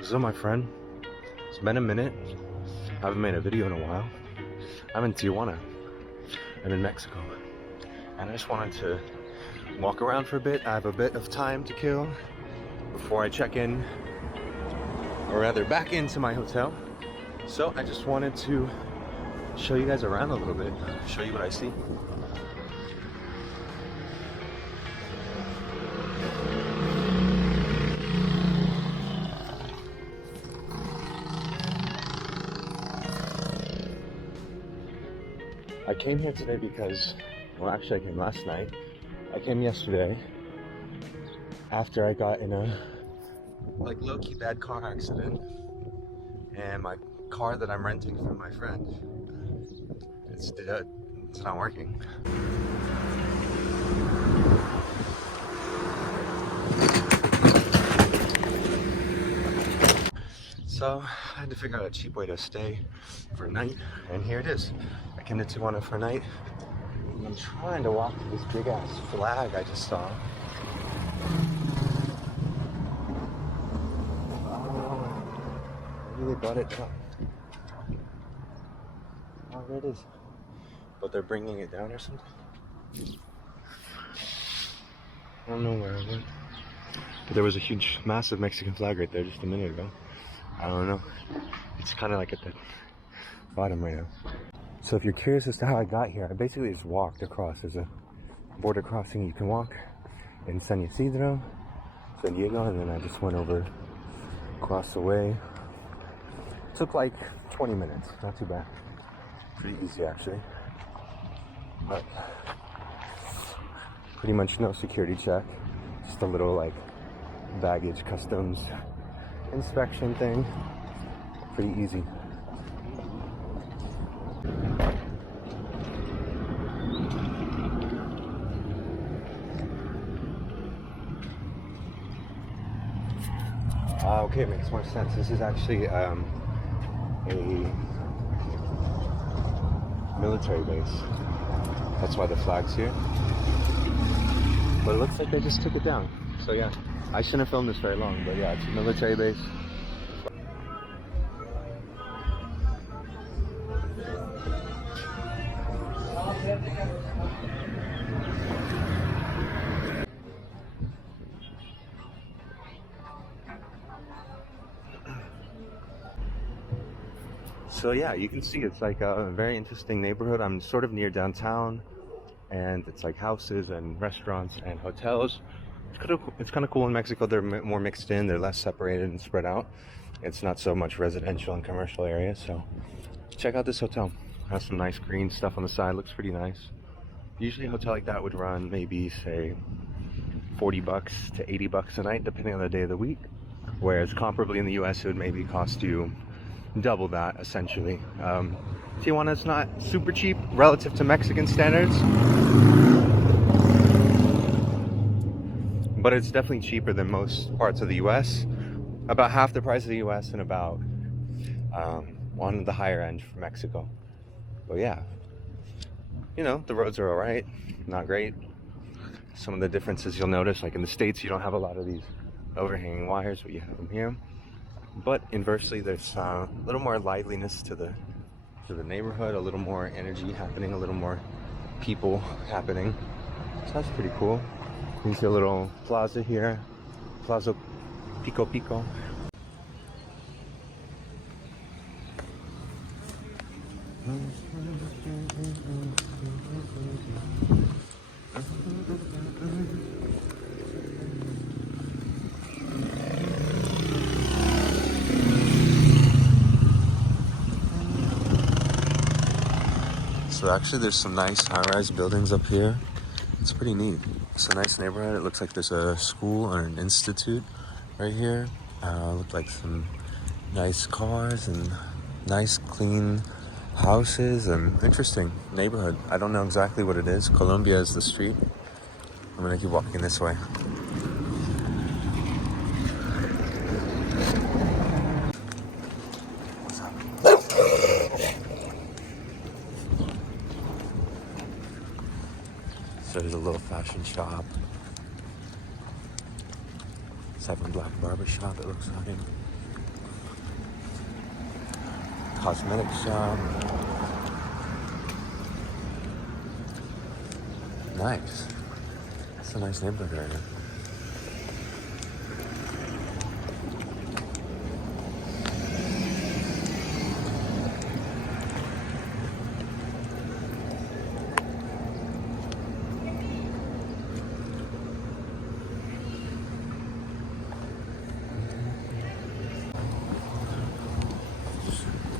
What's up, my friend? It's been a minute. I haven't made a video in a while. I'm in Tijuana. I'm in Mexico. And I just wanted to walk around for a bit. I have a bit of time to kill before I check in, or rather back into my hotel. So I just wanted to show you guys around a little bit, show you what I see. I came here today because, well, actually I came last night. I came yesterday after I got in a low-key bad car accident, and my car that I'm renting from my friend, it's not working. So I had to figure out a cheap way to stay for a night, and here it is. I came to Tijuana for a night, and I'm trying to walk to this big ass flag I just saw. Oh, maybe they brought it down. Oh, there it is. But they're bringing it down or something? I don't know where I went. But there was a huge, massive Mexican flag right there just a minute ago. I don't know. It's kind of like at the bottom right now. So if you're curious as to how I got here, I basically just walked across. There's a border crossing you can walk in San Diego, and then I just went over across the way. It took like 20 minutes, not too bad. Pretty easy actually. But pretty much no security check. Just a little like baggage customs inspection thing. Pretty easy. Okay, it makes more sense. This is actually a military base. That's why the flag's here. But it looks like they just took it down. So yeah, I shouldn't have filmed this very long, but yeah, it's a military base. So yeah, you can see it's like a very interesting neighborhood. I'm sort of near downtown, and it's like houses and restaurants and hotels. It's kind of cool in Mexico. They're more mixed in. They're less separated and spread out. It's not so much residential and commercial areas. So check out this hotel. It has some nice green stuff on the side. Looks pretty nice. Usually a hotel like that would run maybe say $40 to $80 a night, depending on the day of the week. Whereas comparably in the US, it would maybe cost you double that essentially. Tijuana is not super cheap relative to Mexican standards, but it's definitely cheaper than most parts of the US. About half the price of the US and about on the higher end for Mexico. But yeah, you know, the roads are all right, not great. Some of the differences you'll notice, like in the States, you don't have a lot of these overhanging wires, but you have them here. But inversely, there's a little more liveliness to the neighborhood, a little more energy happening, a little more people happening. So that's pretty cool. You can see a little plaza here, Plaza Pico Pico. So actually there's some nice high-rise buildings up here. It's pretty neat. It's a nice neighborhood. It looks like there's a school or an institute right here. Look like some nice cars and nice clean houses and interesting neighborhood. I don't know exactly what it is. Colombia is the street. I'm gonna keep walking this way. So there's a little fashion shop. 7 Black barber shop, it looks like. cosmetic shop. Nice. That's a nice neighborhood right here.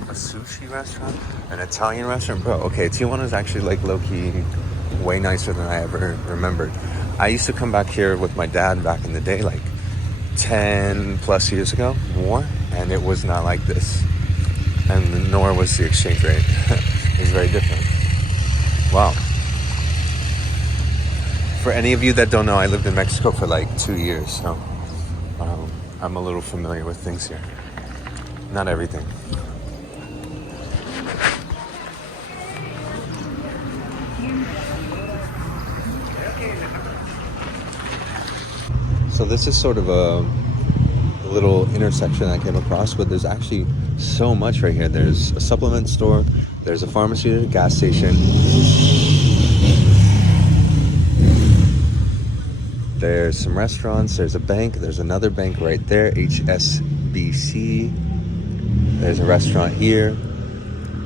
A sushi restaurant, an Italian restaurant, bro. Okay, Tijuana is actually like low-key way nicer than I ever remembered. I used to come back here with my dad back in the day, like 10 plus years ago, more, and it was not like this. And nor was the exchange rate. It was very different. Wow. For any of you that don't know, I lived in Mexico for like 2 years, so I'm a little familiar with things here. Not everything. So this is sort of a little intersection I came across, but there's actually so much right here. There's a supplement store, there's a pharmacy, a gas station, there's some restaurants, there's a bank, there's another bank right there, HSBC, there's a restaurant here,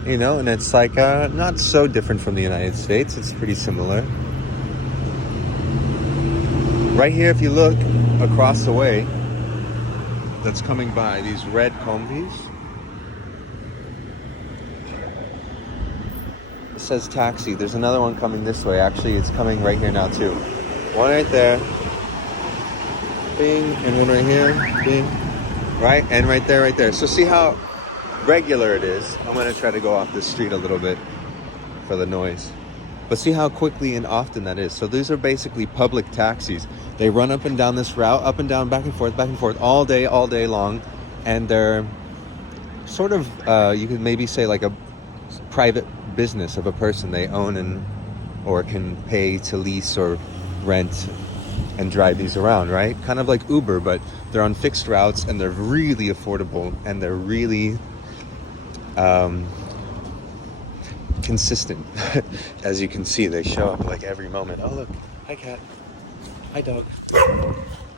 you know, and it's like not so different from the United States. It's pretty similar. Right here, if you look across the way, that's coming by, these red combis. It says taxi. There's another one coming this way. Actually, it's coming right here now too. One right there. Bing. And one right here. Bing. Right? And right there, right there. So see how regular it is. I'm going to try to go off this street a little bit for the noise. But see how quickly and often that is. So these are basically public taxis. They run up and down this route, up and down, back and forth, all day long. And they're sort of, you could maybe say like a private business of a person. They own and or can pay to lease or rent and drive these around, right? Kind of like Uber, but they're on fixed routes and they're really affordable and they're really consistent. As you can see, they show up like every moment. Oh look, hi cat, hi dog.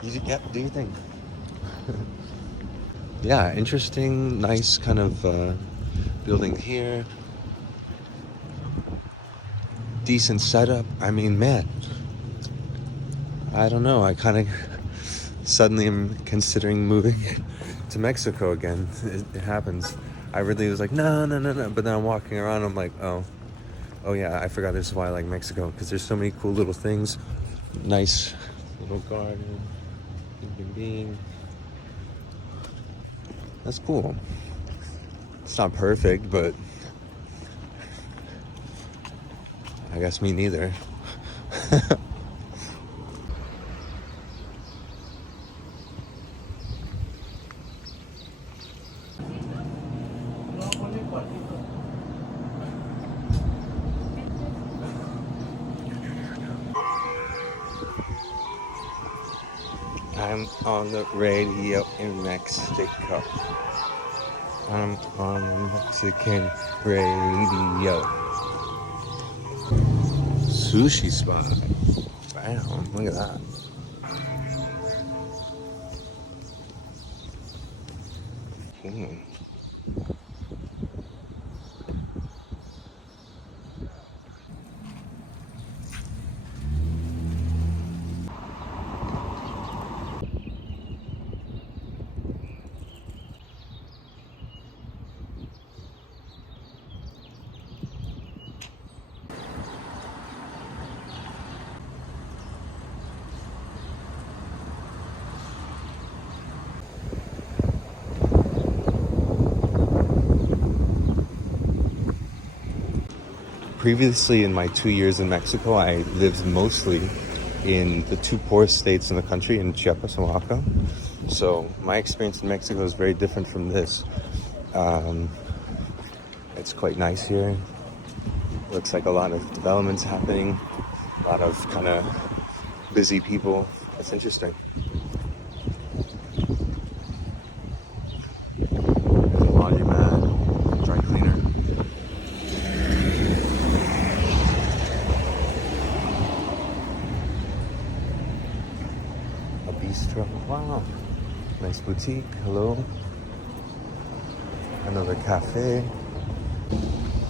Yeah, do your thing. Yeah, interesting, nice kind of building here. Decent setup. I mean, man, I don't know. I kind of suddenly am considering moving to Mexico again. It happens. I really was like, no. But then I'm walking around, I'm like, oh yeah, I forgot this is why I like Mexico. Because there's so many cool little things. Nice little garden. Bing. That's cool. It's not perfect, but I guess me neither. I'm on the radio in Mexico. I'm on the Mexican radio. Sushi spot. Bam, look at that. Previously, in my 2 years in Mexico, I lived mostly in the two poorest states in the country, in Chiapas and Oaxaca. So my experience in Mexico is very different from this. It's quite nice here. Looks like a lot of developments happening, a lot of kind of busy people. It's interesting. There's a laundromat, dry cleaning. Nice boutique. Hello. Another cafe.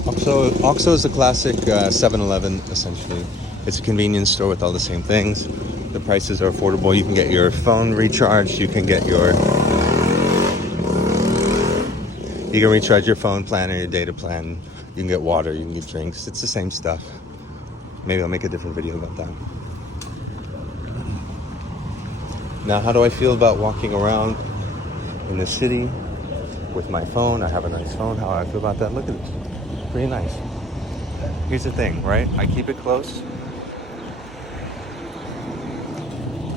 Oxo is a classic 7-Eleven, essentially. It's a convenience store with all the same things. The prices are affordable. You can get your phone recharged. You can recharge your phone plan or your data plan. You can get water. You can get drinks. It's the same stuff. Maybe I'll make a different video about that. Now, how do I feel about walking around in the city with my phone? I have a nice phone. How do I feel about that? Look at this. Pretty nice. Here's the thing, right? I keep it close.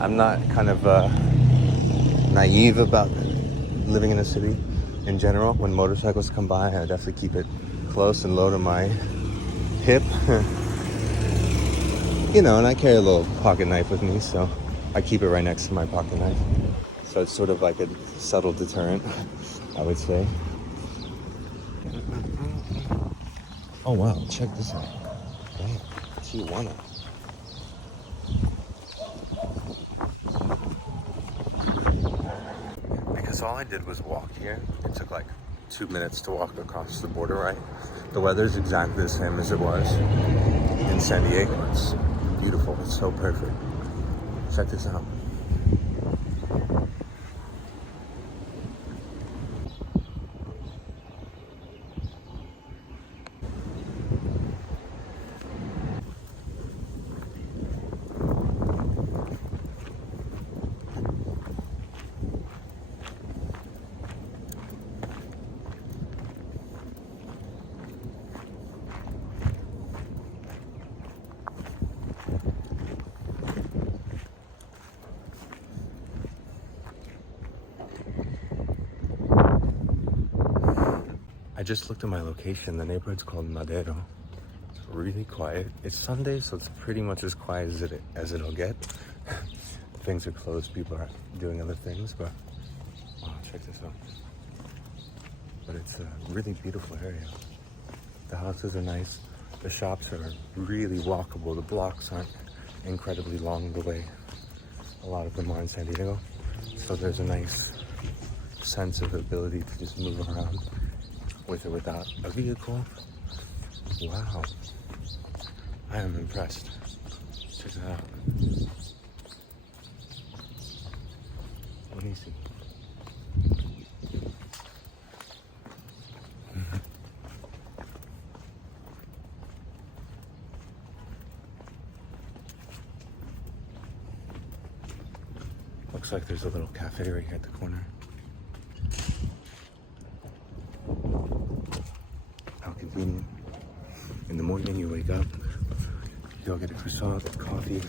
I'm not kind of naive about living in a city in general. When motorcycles come by, I definitely keep it close and low to my hip. You know, and I carry a little pocket knife with me, so I keep it right next to my pocket knife. So it's sort of like a subtle deterrent, I would say. Oh wow, check this out. Damn, Tijuana. Because all I did was walk here. It took like 2 minutes to walk across the border, right? The weather's exactly the same as it was in San Diego. It's beautiful, it's so perfect. Check this out. I just looked at my location. The neighborhood's called Madero. It's really quiet. It's Sunday, so it's pretty much as quiet as it'll get. Things are closed. People are doing other things, but wow, check this out. But it's a really beautiful area. The houses are nice. The shops are really walkable. The blocks aren't incredibly long the way a lot of them are in San Diego. So there's a nice sense of ability to just move around with or without a vehicle. Wow. I am impressed. Check it out. Let me see. Looks like there's a little cafe right here at the corner. How convenient. In the morning you wake up, you go get a croissant, coffee.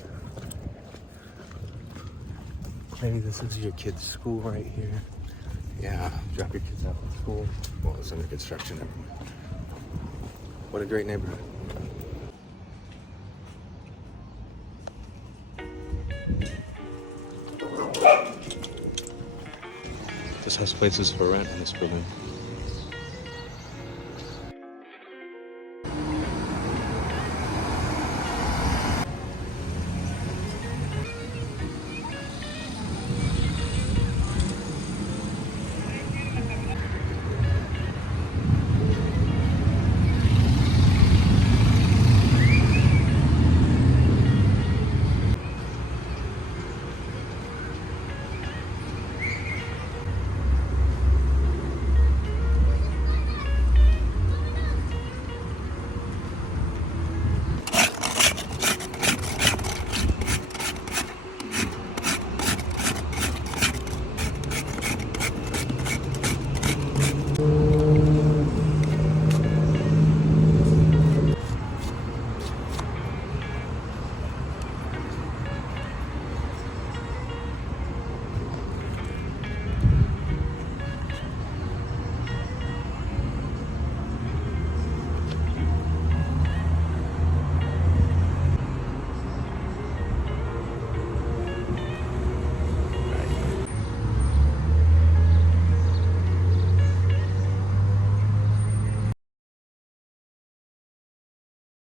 Maybe this is your kid's school right here. Yeah, drop your kids out at school. Well, it's under construction everywhere. What a great neighborhood. This has places for rent in this building.